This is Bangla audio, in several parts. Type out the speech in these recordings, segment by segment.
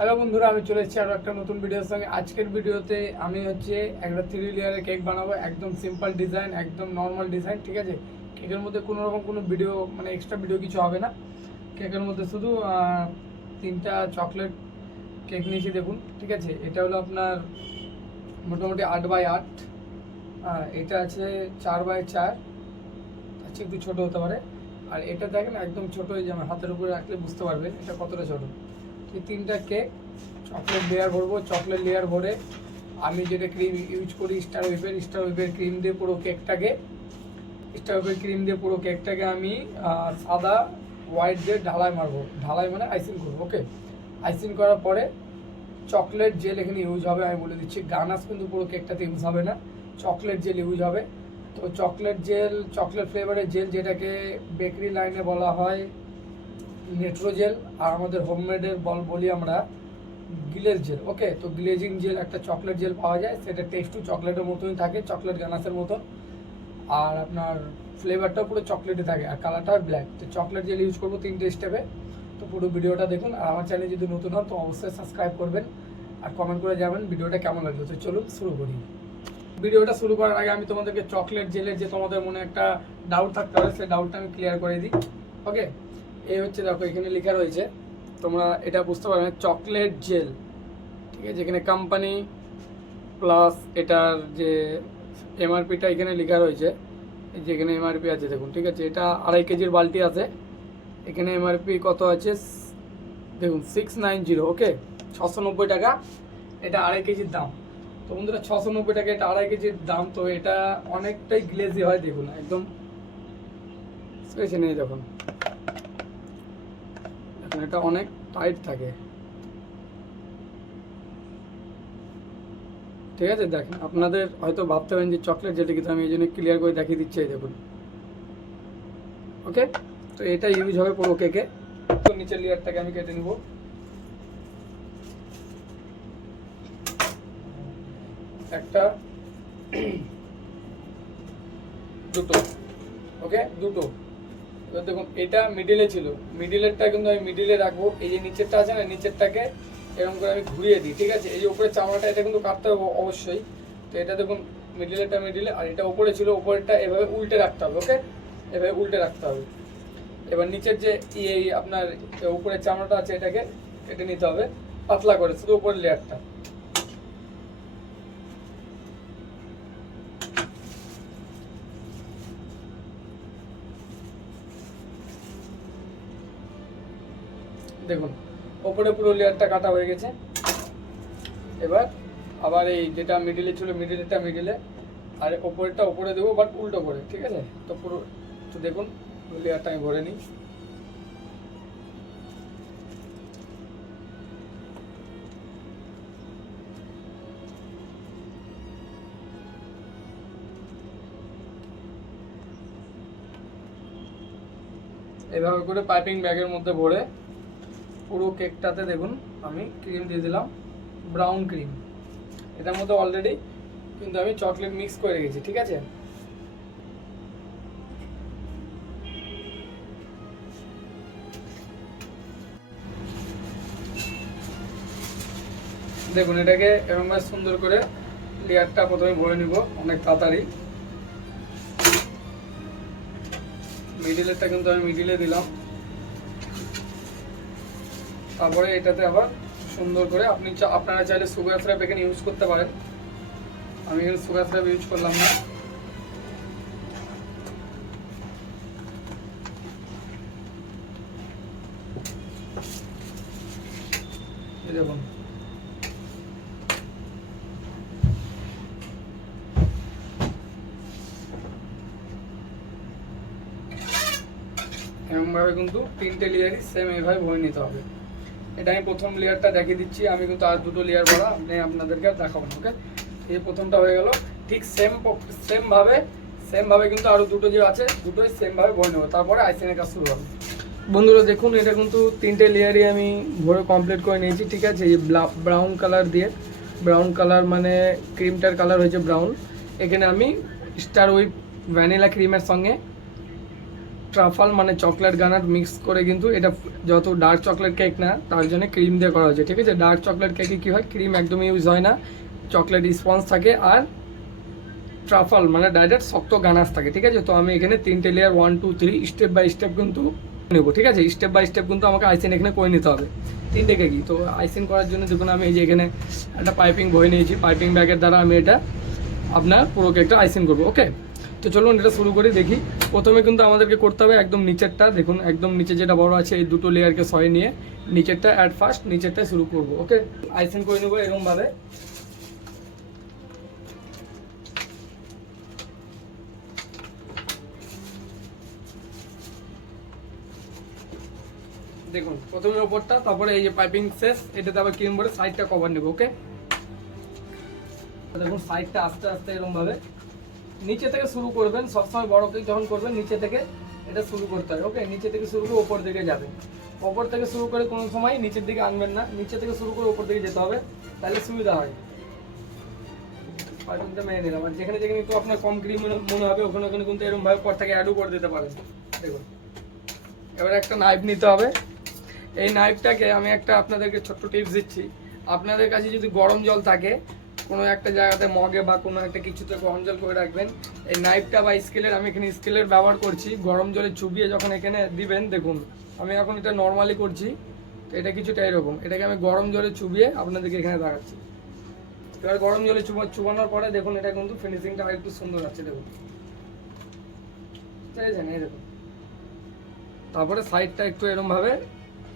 হ্যালো বন্ধুরা, আমি চলে এসেছি আরও একটা নতুন ভিডিওর সঙ্গে। আজকের ভিডিওতে আমি হচ্ছে একটা থ্রি লেয়ারের কেক বানাবো, একদম সিম্পল ডিজাইন একদম নর্মাল ডিজাইন ঠিক আছে? কেকের মধ্যে কোনো রকম কোনো ভিডিও মানে এক্সট্রা ভিডিও কিছু হবে না। কেকের মধ্যে শুধু তিনটা চকলেট কেক নিয়েছি, দেখুন, ঠিক আছে? এটা হলো আপনার মোটামুটি আট বাই আট। এটা আছে চার বাই চার। আচ্ছা একটু ছোটো হতে পারে। আর এটা দেখেন, একদম ছোটো, এই যে আমার হাতের উপরে রাখলে বুঝতে পারবেন এটা কতটা ছোটো। এই তিনটা কেক চকলেট লেয়ার ভরবো চকলেট লেয়ার ভরে আমি যেটা ক্রিম ইউজ করি স্টার উইপের স্টার উইপের ক্রিম দিয়ে পুরো কেকটাকে স্টার উইপের ক্রিম দিয়ে পুরো কেকটাকে আমি সাদা হোয়াইট দিয়ে ঢালাই মারবো। ঢালাই মানে আইসিং করব ওকে আইসিং করার পরে চকলেট জেল এখানে ইউজ হবে, আমি বলে দিচ্ছি। গানাস কিন্তু পুরো কেকটাতে ইউজ হবে না। চকলেট জেল ইউজ হবে। তো চকলেট জেল চকলেট ফ্লেভারের জেল যেটাকে বেকারি লাইনে বলা হয় নেট্রোজেল আর আমাদের হোমমেডের বল বলি আমরা গ্লেজ জেল, ওকে? তো গ্লেজিং জেল একটা চকলেট জেল পাওয়া যায়, সেটা টেস্টও চকলেটের মতনই থাকে, চকলেট গানাসের মতন। আর আপনার ফ্লেভারটাও পুরো চকলেটে থাকে, আর কালারটা ব্ল্যাক তো চকলেট জেল ইউজ করব তিনটে স্টেপে তো পুরো ভিডিওটা দেখুন, আর আমার চ্যানেল যদি নতুন হন, তো অবশ্যই সাবস্ক্রাইব করবেন, আর কমেন্ট করে যাবেন ভিডিওটা কেমন লাগল। তো চলুন শুরু করি। ভিডিওটা শুরু করার আগে আমি তোমাদেরকে চকলেট জেলের যে তোমাদের মনে একটা ডাউট থাকতে হবে সেই ডাউটটা আমি ক্লিয়ার করে দিই, ওকে? এই হচ্ছে দেখো, এখানে লেখা রয়েছে, তোমরা এটা বুঝতে পারবে চকলেট জেল, ঠিক আছে? এখানে কোম্পানি প্লাস এটার যে এমআরপিটা এখানে লেখা রয়েছে, এই যে এখানে এমআরপি আছে, দেখুন, ঠিক আছে? এটা আড়াই কেজির বালতি আছে, এখানে এমআরপি কত আছে? দেখুন সিক্স নাইন জিরো ওকে ছশো নব্বই টাকা, এটা আড়াই কেজির দাম। তো বন্ধুরা, ছশো নব্বই টাকা, এটা আড়াই কেজির দাম, তো এটা অনেকটাই গ্লেজি হয়, দেখুন, একদম। নেই দেখুন এখন এটা অনেক টাইট থাকে। ঠিক আছে, দেখেন, আপনাদের হয়তো ভাবতে পারেন যে চকলেট যেটা কিন্তু আমি এই জন্য ক্লিয়ার করে দেখিয়ে দিচ্ছি, এই দেখুন। ওকে তো এটা ইউজ হবে পুরো কেকে তো নিচের লেয়ারটাকে আমি কেটে নিব। একটা, দুটো। ওকে দুটো। এবার দেখুন, এটা মিডিলে ছিল। মিডিলেরটা কিন্তু আমি মিডিলে রাখব। এই যে নিচেরটা আছে না, নিচেরটাকে এরকম করে আমি ঘুরিয়ে দিই, ঠিক আছে? এই যে উপরে চামড়াটা, এটা কিন্তু কাটতে হবে অবশ্যই। তো এটা দেখুন মিডিলেরটা মিডিলে আর এটা উপরে ছিল, উপরেরটা এভাবে উল্টে রাখতে হবে ওকে এভাবে উল্টে রাখতে হবে। এবার নিচের যে এই আপনার উপরের চামড়াটা আছে এটাকে কেটে নিতে হবে, পাতলা করে, শুধু উপরের লেয়ারটা। দেখুন, ওপরে পুরো লেয়ারটা কাটা হয়ে গেছে। এবার আবার এই যেটা মিডিলে ছিল মিডিলেটা মিডিলে আর ওপরেরটা ওপরে দেবো বাট উল্টো করে, ঠিক আছে? তো পুরো, তো দেখুন, লেয়ারটা আমি ভরে নিই। এভাবে করে পাইপিং ব্যাগের মধ্যে ভরে পুরো কেকটাতে দেখুন, আমি ক্রিম দিয়ে দিলাম ব্রাউন ক্রিম এটার মধ্যে অলরেডি কিন্তু আমি চকলেট মিক্স করে রেখেছি, ঠিক আছে? দেখুন, এটাকে এরকম সুন্দর করে লেয়ারটা প্রথমে ভরে নিব, অনেক তাড়াতাড়ি। মিডিলেরটা কিন্তু আমি মিডিলে দিলাম। তারপরে এটাতে আবার সুন্দর করে আপনি আপনারা চাইলে সুগার স্র্যাপ এখানে ইউজ করতে পারেন। আমি এখানে সুগার স্র্যাপ ইউজ করলাম না। এমনভাবে কিন্তু তিনটে লেয়ারই সেম এভাবে ভরে নিতে হবে। এটা আমি প্রথম লেয়ারটা দেখিয়ে দিচ্ছি, আমি কিন্তু আর দুটো লেয়ার ভরা আপনি আপনাদেরকে দেখাবো ওকে এই প্রথমটা হয়ে গেল। ঠিক সেম সেম ভাবে সেম ভাবে কিন্তু আরও দুটো যে আছে, দুটোই সেম ভাবে ভরে নেব। তারপরে আইসিংয়ের কাজ শুরু হবে। বন্ধুরা, দেখুন, এটা কিন্তু তিনটে লেয়ারই আমি ভরে কমপ্লিট করে নিয়েছি, ঠিক আছে? এই ব্রাউন কালার দিয়ে। ব্রাউন কালার মানে ক্রিমটার কালার হয়েছে ব্রাউন এখানে আমি স্টার ওই ভ্যানিলা ক্রিমের সঙ্গে ট্রাফাল মানে চকলেট গানার মিক্স করে কিন্তু এটা যত ডার্ক চকলেট কেক না, তার জন্য ক্রিম দিয়ে করা হয়েছে, ঠিক আছে? ডার্ক চকলেট কেকে কী হয়? ক্রিম একদম ইউজ হয় না চকলেট স্পঞ্জ থাকে আর ট্রাফাল মানে ডাইরেক্ট শক্ত গানাস থাকে, ঠিক আছে? তো আমি এখানে তিনটে layer one two three step by step কিন্তু নেব, ঠিক আছে? স্টেপ বাই স্টেপ কিন্তু আমাকে আইসিন এখানে করে নিতে হবে। তিনটে কেকই তো আইসিন করার জন্য দেখুন, আমি এই যে এখানে একটা পাইপিং বয়ে নিয়েছি পাইপিং ব্যাগের দ্বারা আমি এটা আপনার পুরো কেকটা আইসিন করব ওকে তো চলুন এটা শুরু করি, দেখি। প্রথমে কিন্তু আমাদেরকে করতে হবে একদম নিচেরটা। দেখুন, একদম নিচে যেটা বড় আছে, এই দুটো লেয়ারকে সয়ে নিয়ে নিচেরটা অ্যাট ফার্স্ট নিচেরটা শুরু করব, ওকে? আইসিন করে নেব এরকমভাবে দেখুন, প্রথমে ওপরটা, তারপরে এই যে পাইপিং শেষ, এটাতে আবার কিরম করে সাইডটা কভার নেব, ওকে? দেখুন সাইডটা আস্তে আস্তে এরকম ভাবে নিচে থেকে শুরু করবেন, সবসময় বড় কেক যখন করবেন, নিচে থেকে এটা শুরু করতে হয় ওকে নিচে থেকে শুরু করে ওপর দিকে যাবে। ওপর থেকে শুরু করে কোনো সময় নিচের দিকে আনবেন না, নিচে থেকে শুরু করে ওপর দিকে যেতে হবে, তাহলে সুবিধা হয়। পাইপিংটা মেরে নিলাম। আর যেখানে যেখানে একটু আপনার কম ক্রিম মনে হবে, ওখানে ওখানে কিন্তু এরকম ভাবে পর থেকে অ্যাডও করে দিতে পারেন। দেখুন। এবার একটা নাইফ নিতে হবে। এই নাইফটাকে আমি একটা আপনাদেরকে ছোট্ট টিপস দিচ্ছি। আপনাদের কাছে যদি গরম জল থাকে কোনো একটা জায়গাতে মগে বা কোনো একটা কিছুতে গরম জল করে রাখবেন। এই নাইফটা বা স্কেলের, আমি এখানে স্কেলের ব্যবহার করছি। গরম জলে চুবিয়ে যখন এখানে দিবেন, দেখুন, আমি এখন এটা নর্মালি করছি। তো এটা কিছুটা এরকম। এটাকে আমি গরম জলে চুবিয়ে আপনাদেরকে এখানে দেখাচ্ছি। এবার গরম জলে চুবা, চুবানোর পরে দেখুন, এটা কিন্তু ফিনিশিংটা একটু সুন্দর আছে, দেখুন। এই দেখুন। তারপরে সাইডটা একটু এরকম ভাবে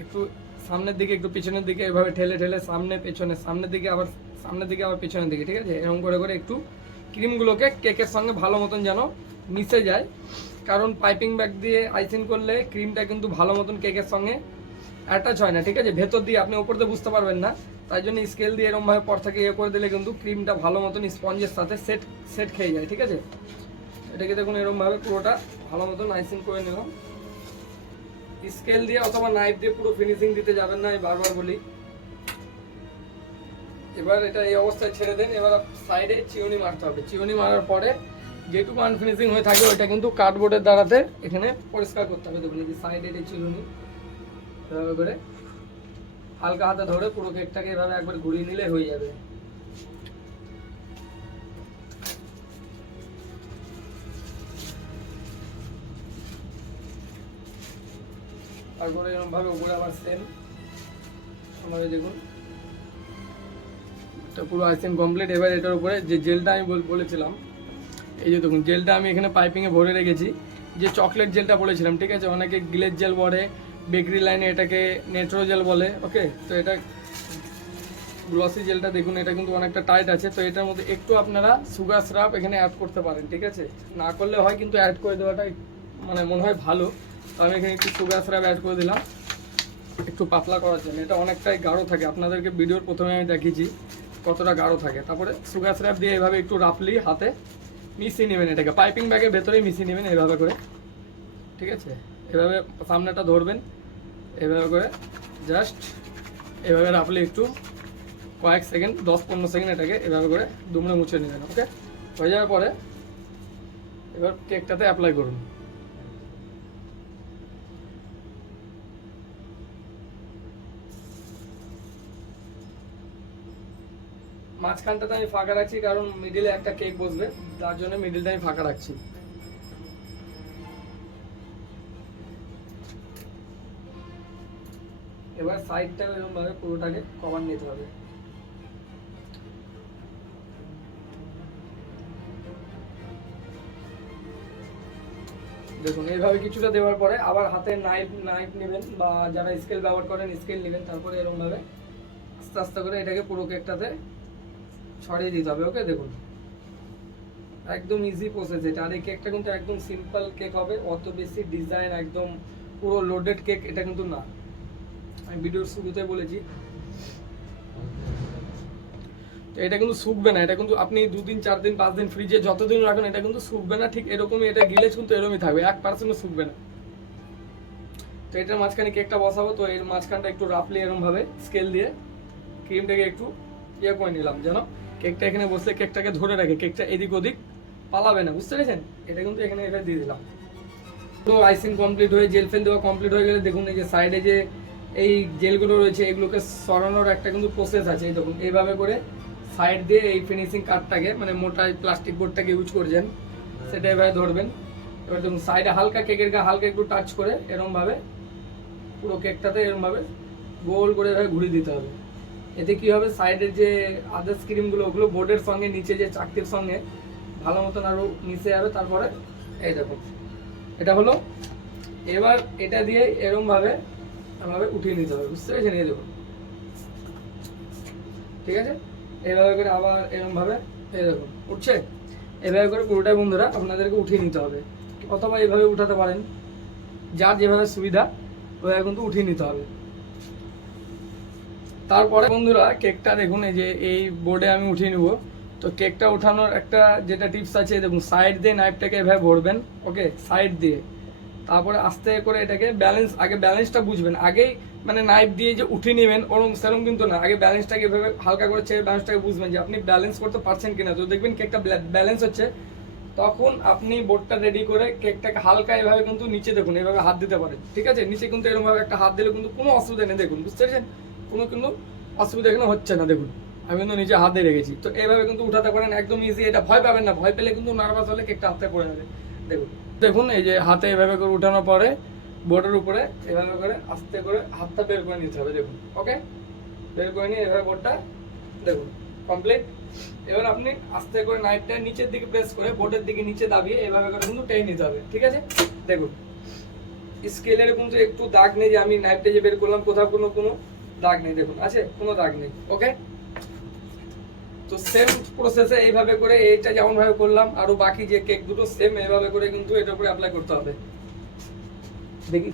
একটু সামনের দিকে, একটু পিছনের দিকে এভাবে ঠেলে ঠেলে সামনে, পেছনে, সামনের দিকে আবার সামনের দিকে, আবার পেছনের দিকে, ঠিক আছে? এরকম করে করে একটু ক্রিমগুলোকে কেকের সঙ্গে ভালো মতন যেন মিশে যায়। কারণ পাইপিং ব্যাগ দিয়ে আইসিং করলে ক্রিমটা কিন্তু ভালো মতন কেকের সঙ্গে অ্যাটাচ হয় না, ঠিক আছে? ভেতর দিয়ে আপনি ওপর দিয়ে বুঝতে পারবেন না। তাই জন্য স্কেল দিয়ে এরকমভাবে পর থেকে ইয়ে করে দিলে কিন্তু ক্রিমটা ভালো মতন স্পঞ্জের সাথে সেট সেট খেয়ে যায়, ঠিক আছে? এটাকে দেখুন এরকমভাবে পুরোটা ভালো মতন আইসিং করে নিলাম। স্কেল দিয়ে অথবা নাইফ দিয়ে পুরো ফিনিশিং দিতে যাবেন না, আমি বারবার বলি। এবার এটা এই অবস্থায় ছেড়ে দেন, এবার সাইডে চিউনি মারতে হবে। চিউনি মারার পরে যেটুকু আনফিনিশিং হয়ে থাকে, ওইটা কিন্তু কার্ডবোর্ডের দ্বারাতে এখানে পরিষ্কার করতে হবে। দেখুন যে সাইডে এই চিরুনি, এভাবে করে হালকা হাতে ধরে পুরো কেকটাকে এভাবে একবার ঘুরিয়ে নিলে হয়ে যাবে। তারপরে এরকম ভাবে উপরে আবার সেম আমাদের দেখুন এটা পুরো আইসিং কমপ্লিট এবার এটার উপরে যে জেলটা আমি বল- বলেছিলাম, এই যে দেখুন জেলটা আমি এখানে পাইপিংয়ে ভরে রেখেছি। যে চকলেট জেলটা বলেছিলাম, ঠিক আছে? অনেকে গ্লেজ জেল বলে বেকারি লাইনে এটাকে নেট্রো জেল বলে ওকে তো এটা গ্লসি জেলটা দেখুন, এটা কিন্তু অনেকটা টাইট আছে। তো এটার মধ্যে একটু আপনারা সুগার স্রাপ এখানে অ্যাড করতে পারেন, ঠিক আছে? না করলে হয় কিন্তু অ্যাড করে দেওয়াটাই মানে মনে হয় ভালো। তো আমি এখানে একটু সুগার স্রাপ অ্যাড করে দিলাম। একটু পাতলা করার জন্য। এটা অনেকটাই গাঢ় থাকে। আপনাদেরকে ভিডিওর প্রথমে আমি দেখিয়েছি। কতটা গাঢ় থাকে। তারপরে সুগার স্র্যাপ দিয়ে এভাবে একটু রাফলি হাতে মিশিয়ে নেবেন এটাকে। পাইপিং ব্যাগের ভেতরেই মিশিয়ে নেবেন এভাবে করে। ঠিক আছে? এভাবে সামনেটা ধরবেন। এভাবে করে জাস্ট এভাবে রাফলি একটু কয়েক সেকেন্ড, দশ পনেরো সেকেন্ড এটাকে এভাবে করে দুমড়ে মুছে নেবেন, ওকে? হয়ে যাওয়ার পরে এবার কেকটাতে অ্যাপ্লাই করুন। মাঝখানটাতে আমি ফাঁকা রাখছি, কারণ মিডিলে একটা কেক বসবে, তার জন্য মিডিলটা আমি ফাঁকা রাখছি। এবার সাইডটা এরকম ভাবে পুরোটাকে কভার নিতে হবে। দেখুন, এইভাবে কিছুটা দেওয়ার পরে আবার হাতে নাইফ নাইফ নেবেন বা যারা স্কেল ব্যবহার করেন স্কেল নেবেন, তারপরে এরকম ভাবে আস্তে আস্তে করে এটাকে পুরো কেকটাতে ছড়িয়ে দিতে হবে ওকে দেখুন। একদম ইজি প্রসেস এটা। আর এই কেকটা কিন্তু একদম সিম্পল কেক হবে। অত বেশি ডিজাইন একদম পুরো লোডেড কেক এটা কিন্তু না। আমি ভিডিওর শুরুতে বলেছি। এটা কিন্তু শুকবে না। এটা কিন্তু আপনি দুদিন চার দিন পাঁচ দিন ফ্রিজে যতদিন রাখেন এটা কিন্তু শুকবে না। ঠিক এরকমই এটা গিলেজ কিন্তু এরকমই থাকবে। এক পার্সেন্টও শুকবে না। তো এটার মাঝখানে কেকটা বসাবো। তো এর মাঝখানটা একটু রাফলি এরকম ভাবে স্কেল দিয়ে ক্রিমটাকে একটু ইয়ে করে নিলাম যেন কেকটা এখানে বসলে কেকটাকে ধরে রাখে, কেকটা এদিক ওদিক পালাবে না, বুঝতে পেরেছেন? এটা কিন্তু এখানে এটা দিয়ে দিলাম। তো আইসিং কমপ্লিট হয়ে জেল ফেল দেওয়া কমপ্লিট হয়ে গেলে দেখুন এই যে সাইডে যে এই জেলগুলো রয়েছে, এগুলোকে সরানোর একটা কিন্তু প্রসেস আছে। এই দেখুন, এইভাবে করে সাইড দিয়ে এই ফিনিশিং কাঠটাকে মানে মোটা প্লাস্টিক বোর্ডটাকে ইউজ করছেন, সেটা এভাবে ধরবেন। এবার দেখুন সাইডে হালকা কেকের গা হালকা একটু টাচ করে এরকম ভাবে পুরো কেকটাতে এরকম ভাবে গোল করে এভাবে ঘুরিয়ে দিতে হবে। এতে কি হবে? সাইডের যে আদার্স ক্রিমগুলো ওগুলো বোর্ডের সঙ্গে, নিচে যে চাকতির সঙ্গে, ভালো মতন আরও মিশে যাবে তারপরে এই দেখুন এটা হলো, এবার এটা দিয়ে এরকম ভাবে এভাবে উঠিয়ে নিতে হবে, বুঝতে পেরেছেন? এই দেখুন ঠিক আছে? এইভাবে করে আবার এরকম ভাবে এই দেখুন উঠছে? এভাবে করে পুরোটাই বন্ধুরা আপনাদেরকে উঠিয়ে নিতে হবে, অথবা এভাবে উঠাতে পারেন, যার যেভাবে সুবিধা, ওভাবে কিন্তু উঠিয়ে নিতে হবে। তারপরে বন্ধুরা কেকটা দেখুন, এই যে এই বোর্ডে আমি উঠিয়ে নেব। তো কেকটা ওঠানোর একটা যেটা টিপস আছে, দেখুন সাইড দিয়ে নাইফটাকে এভাবে ভরবেন ওকে সাইড দিয়ে। তারপরে আস্তে করে এটাকে ব্যালেন্স আগে ব্যালেন্সটা বুঝবেন। আগেই মানে নাইফ দিয়ে যে উঠিয়ে নেবেন ওরকম সেরকম কিন্তু না। আগে ব্যালেন্সটাকে এভাবে হালকা করে ছেড়ে ব্যালেন্সটাকে বুঝবেন যে আপনি ব্যালেন্স করতে পারছেন কিনা। তো দেখবেন কেকটা ব্যালেন্স হচ্ছে। তখন আপনি বোর্ডটা রেডি করে কেকটাকে হালকা এভাবে কিন্তু নিচে দেখুন, এভাবে হাত দিতে পারেন। ঠিক আছে? নিচে কিন্তু এরকমভাবে একটা হাত দিলে কিন্তু কোনো অসুবিধা নেই। দেখুন, বুঝতে পেরেছেন? কোনো কিন্তু অসুবিধা এখানে হচ্ছে না, দেখুন। আমি কিন্তু নিজে হাত রেখেছি। তো এইভাবে কিন্তু উঠাতে পারেন, একদম ইজি এটা ভয় পাবেন না। ভয় পেলে কিন্তু নার্ভাস হলে কেকটা হাতে পড়ে যাবে। দেখুন দেখুন, এই যে হাতে এভাবে করে উঠানোর পরে, বোর্ডের উপরে এভাবে করে, আস্তে করে হাতটা বের করে নিতে হবে, দেখুন ওকে বের করে নিয়ে এভাবে বোর্ডটা, দেখুন কমপ্লিট এবার আপনি আস্তে করে নাইফটা নিচের দিকে প্রেস করে বোর্ডের দিকে নিচে দাবিয়ে এভাবে করে কিন্তু টেনে নিতে হবে, ঠিক আছে? দেখুন স্কেলের কিন্তু একটু দাগ নেই যে আমি নাইফটা যে বের করলাম, কোথাও কোনো কোনো দাগ নেই, দেখুন, আছে, কোনো দাগ নেই ওকে তো সেম প্রসেসে এইভাবে করে এইটা যেমন ভাবে করলাম, আরও বাকি যে কেক দুটো সেম এইভাবে করে কিন্তু এটার উপরে অ্যাপ্লাই করতে হবে। দেখি।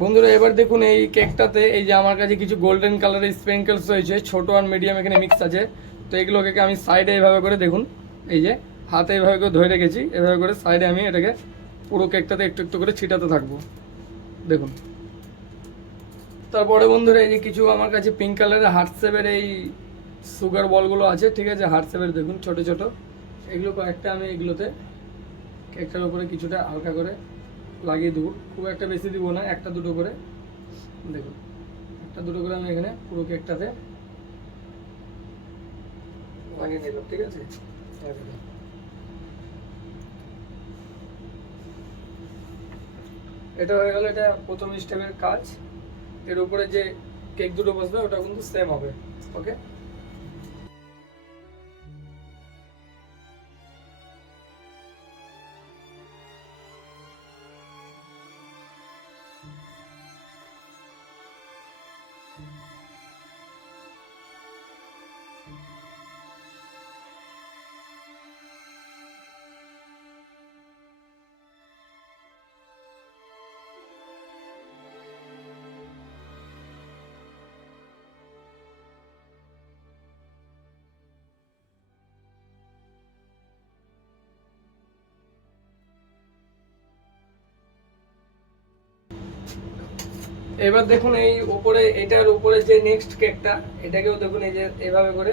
বন্ধুরা, এবার দেখুন এই কেকটাতে এই যে আমার কাছে কিছু গোল্ডেন কালারের স্প্রিঙ্কেলস রয়েছে, ছোট আর মিডিয়াম এখানে মিক্স আছে। তো এগুলোকে আমি সাইডে এইভাবে করে দেখুন, এই যে হাতে এইভাবে করে ধরে রেখেছি এভাবে করে সাইডে আমি এটাকে পুরো কেকটাতে একটু একটু করে ছিটাতে থাকব। দেখুন। তারপরে বন্ধুরা, এই যে কিছু আমার কাছে পিঙ্ক কালারের হার্ট শেপের এই সুগার বলগুলো আছে, ঠিক আছে? হার্ট শেপের দেখুন, ছোট ছোট। এগুলো কয়েকটা আমি এগুলোতে কেকটার উপরে কিছুটা হালকা করে লাগিয়ে দেবো। খুব একটা বেশি দিব না, একটা, দুটো করে। দেখুন, একটা, দুটো করে আমি এখানে পুরো কেকটাতে লাগিয়ে নিলাম ঠিক আছে? এটা হয়ে গেল, এটা প্রথম স্টেপের কাজ। এর উপরে যে কেক দুটো বসবে ওটা কিন্তু সেম হবে ওকে এবার দেখুন এই উপরে, এটার উপরে যে নেক্সট কেকটা এটাকেও দেখুন এই যে এইভাবে করে,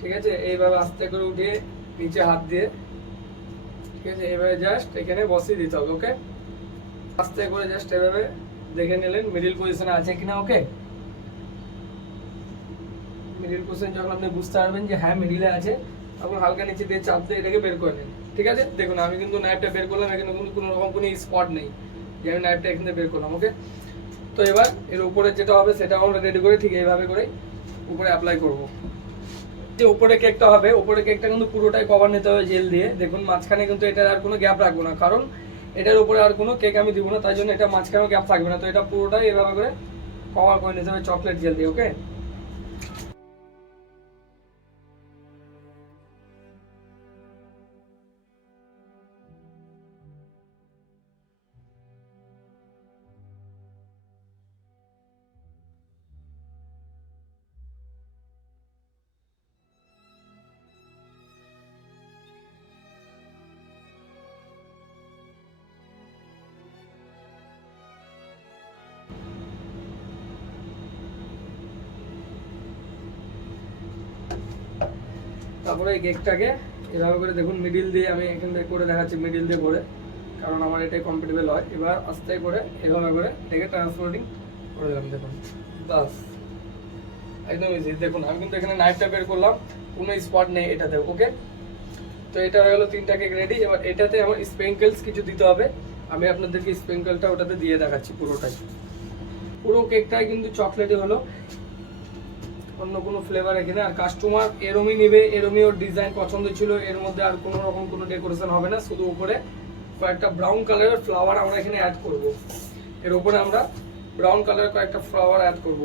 ঠিক আছে? এইভাবে আস্তে করে উঠিয়ে নিচে হাত দিয়ে, ঠিক আছে? এইভাবে জাস্ট এখানে বসিয়ে দিতে হবে ওকে আস্তে করে জাস্ট এভাবে দেখে নিলেন মিডিল পজিশনে আছে কিনা ওকে মিডিল পজিশন যখন আপনি বুঝতে পারবেন যে হ্যাঁ মিডিলে আছে, তখন হালকা নিচে দিয়ে চাপ দিয়ে এটাকে বের করে নিন, ঠিক আছে? দেখুন, আমি কিন্তু নাইফটা বের করলাম, এখানে কিন্তু কোনো রকম কোনো স্পট নেই, যে আমি নাইফটা এখানে বের করলাম ওকে তো এবার এর উপরে যেটা হবে সেটা আমরা রেডি করে ঠিক এইভাবে করে উপরে অ্যাপ্লাই করব। যে উপরে কেকটা হবে, উপরে কেকটা কিন্তু পুরোটাই কভার নিতে হবে জেল দিয়ে। দেখুন, মাঝখানে কিন্তু এটার আর কোনো গ্যাপ রাখব না, কারণ এটার উপরে আর কোনো কেক আমি দিব না, তাই জন্য এটা মাঝখানেও গ্যাপ থাকবে না। তো এটা পুরোটাই এভাবে করে কভার করে নিতে হবে চকলেট জেল দিয়ে ওকে তারপরে এই কেকটাকে এভাবে করে দেখুন মিডিল দিয়ে আমি এখান থেকে করে দেখাচ্ছি মিডিল দিয়ে করে, কারণ আমার এটাই কম্পিটেবল হয়। এবার আস্তে করে এভাবে করে এটাকে ট্রান্সপোর্টিং করে দিলাম, দেখুন। বাস একদম ইজি দেখুন, আমি কিন্তু এখানে নাইফটা বের করলাম, কোনো স্পট নেই এটাতে ওকে তো এটা হয়ে গেলো তিনটা কেক রেডি এবার এটাতে আমার স্প্রিঙ্কেলস কিছু দিতে হবে। আমি আপনাদেরকে স্প্রিঙ্কেলটা ওটাতে দিয়ে দেখাচ্ছি পুরোটাই। পুরো কেকটাই কিন্তু চকলেটই হলো। অন্য কোনো ফ্লেভার এখানে আর কাস্টমার এরমই নেবে, এরমই ওর ডিজাইন পছন্দ ছিল, এর মধ্যে আর কোনো রকম কোনো ডেকোরেশন হবে না, শুধু উপরে কয়েকটা ব্রাউন কালারের ফ্লাওয়ার আমরা এখানে অ্যাড করব। এর উপরে আমরা ব্রাউন কালারের কয়েকটা ফ্লাওয়ার অ্যাড করব।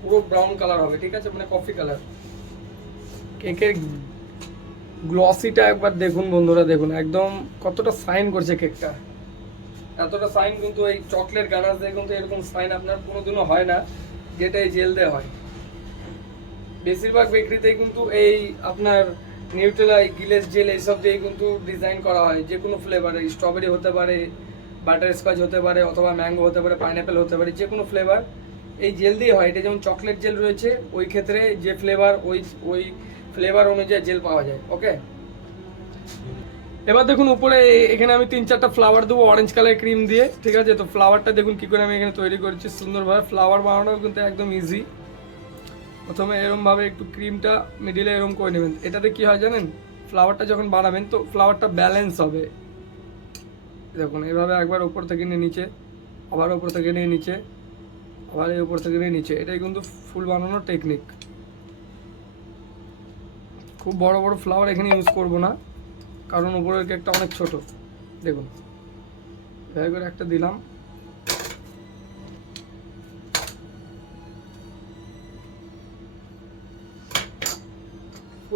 পুরো ব্রাউন কালার হবে, ঠিক আছে? মানে কফি কালার কেকের গ্লসিটা একবার দেখুন বন্ধুরা, দেখুন। একদম কতটা সাইন করছে কেকটা। এতটা সাইন কিন্তু এই চকলেট গানাস দিয়ে কিন্তু এরকম সাইন আপনার কোনোদিনও হয় না যেটা এই জেল দিয়ে হয়। বেশিরভাগ বেকারিতেই কিন্তু এই আপনার নিউট্রেলা, গিলেস জেল এইসব দিয়ে কিন্তু ডিজাইন করা হয়। যে কোনো ফ্লেভারে স্ট্রবেরি হতে পারে বাটার স্কচ হতে পারে, অথবা ম্যাঙ্গো হতে পারে পাইনাপেল হতে পারে, যে কোনো ফ্লেভার এই জেল দিয়ে হয়। এটা যেমন চকলেট জেল রয়েছে, ওই ক্ষেত্রে যে ফ্লেভার ওই ওই ফ্লেভার অনুযায়ী জেল পাওয়া যায় ওকে এবার দেখুন উপরে, এখানে আমি তিন চারটা ফ্লাওয়ার দেবো অরেঞ্জ কালার ক্রিম দিয়ে, ঠিক আছে? তো ফ্লাওয়ারটা দেখুন কি করে আমি এখানে তৈরি করেছি, সুন্দরভাবে। ফ্লাওয়ার বানানো কিন্তু একদম ইজি প্রথমে এরমভাবে একটু ক্রিমটা মিডিলে এরম করে নেবেন। এটাতে কি হয় জানেন? ফ্লাওয়ারটা যখন বানাবেন তো ফ্লাওয়ারটা ব্যালেন্স হবে। দেখুন, এভাবে একবার ওপর থেকে নিয়ে নিচে, আবার ওপর থেকে নিয়ে নিচে, আবার এই উপর থেকে নিয়ে নিচে। এটাই কিন্তু ফুল বানানোর টেকনিক খুব বড় বড় ফ্লাওয়ার এখানে ইউজ করব না, কারণ উপরের কেকটা অনেক ছোট। দেখুন করে একটা দিলাম।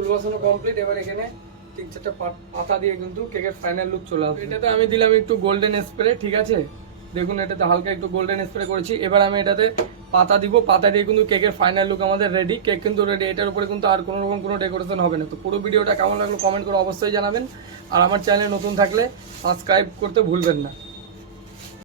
ফুল বসানো কমপ্লিট এবার এখানে তিন চারটা পাত- দিয়ে কিন্তু কেকের ফাইনাল লুক চলে আসবে। এটাতে আমি দিলাম একটু গোল্ডেন স্প্রে ঠিক আছে? দেখুন, এটাতে হালকা একটু গোল্ডেন স্প্রে করেছি। এবার আমি এটাতে পাতা দিব। পাতা দিয়ে কিন্তু কেকের ফাইনাল লুক আমাদের রেডি কেক কিন্তু রেডি এটার উপরে কিন্তু আর কোনো রকম কোনো ডেকোরেশন হবে না। তো পুরো ভিডিওটা কেমন লাগল কমেন্ট করে অবশ্যই জানাবেন। আর আমার চ্যানেলে নতুন থাকলে সাবস্ক্রাইব করতে ভুলবেন না।